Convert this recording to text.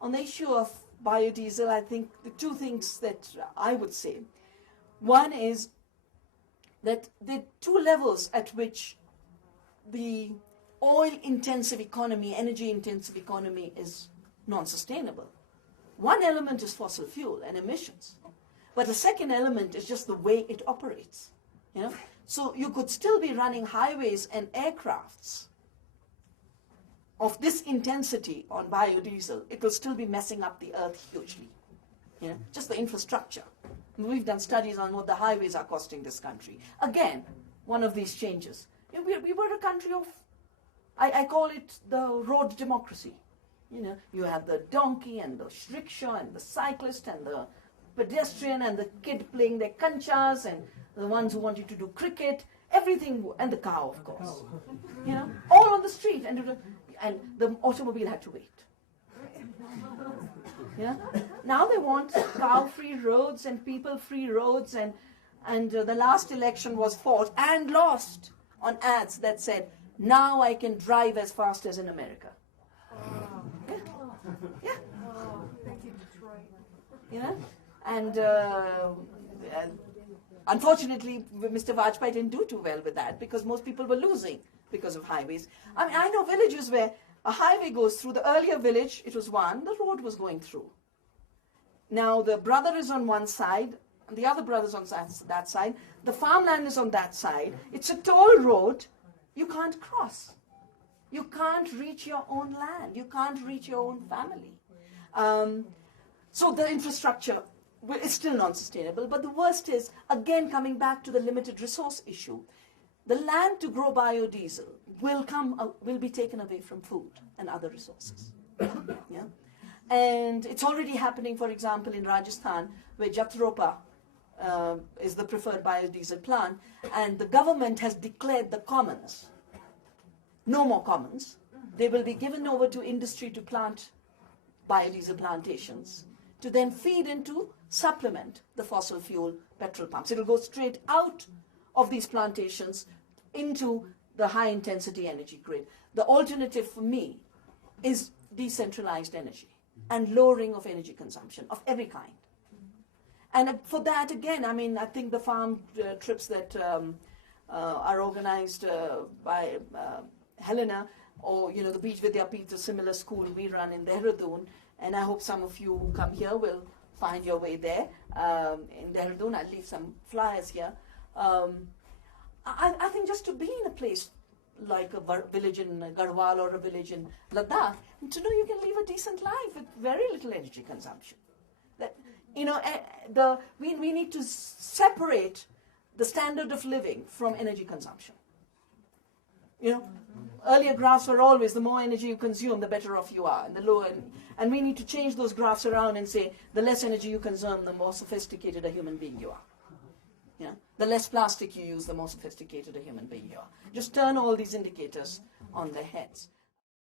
on the issue of biodiesel, I think the two things that I would say. One is that there are two levels at which the oil-intensive economy, energy-intensive economy is non-sustainable. One element is fossil fuel and emissions, but the second element is just the way it operates. You know? So you could still be running highways and aircrafts of this intensity on biodiesel. It will still be messing up the earth hugely. You know? Just the infrastructure. We've done studies on what the highways are costing this country. Again, one of these changes. You know, we were a country of, I call it the road democracy. You know, you had the donkey and the rickshaw and the cyclist and the pedestrian and the kid playing their kanchas and the ones who wanted to do cricket, everything, and the cow, of course. You know, all on the street, and the automobile had to wait. Yeah. Now they want cow-free roads and people-free roads, and the last election was fought and lost on ads that said, "Now I can drive as fast as in America." Yeah. Yeah. Thank you, Detroit. You know, and unfortunately, Mr. Vajpayee didn't do too well with that because most people were losing because of highways. I mean, I know villages where a highway goes through. The earlier village, it was one, the road was going through. Now the brother is on one side, and the other brother's on that side. The farmland is on that side. It's a toll road. You can't cross. You can't reach your own land. You can't reach your own family. So the infrastructure is still non-sustainable. But the worst is, again, coming back to the limited resource issue. The land to grow biodiesel will be taken away from food and other resources. Yeah? And it's already happening, for example, in Rajasthan, where Jatropa is the preferred biodiesel plant, and the government has declared the commons. No more commons. They will be given over to industry to plant biodiesel plantations, to then feed into, supplement the fossil fuel petrol pumps. It will go straight out of these plantations into the high-intensity energy grid. The alternative for me is decentralized energy and lowering of energy consumption of every kind. And for that, again, I mean, I think the farm trips that are organized by Helena, or, you know, the Beach Vidyapith, a similar school we run in Dehradun, and I hope some of you who come here will find your way there. In Dehradun, I'll leave some flyers here. I think just to be in a place like a village in Garhwal or a village in Ladakh, and to know you can live a decent life with very little energy consumption. That, you know, we need to separate the standard of living from energy consumption. You know, earlier graphs were always the more energy you consume, the better off you are, and the lower. And we need to change those graphs around and say the less energy you consume, the more sophisticated a human being you are. You know, the less plastic you use, the more sophisticated a human being you are. Just turn all these indicators on their heads.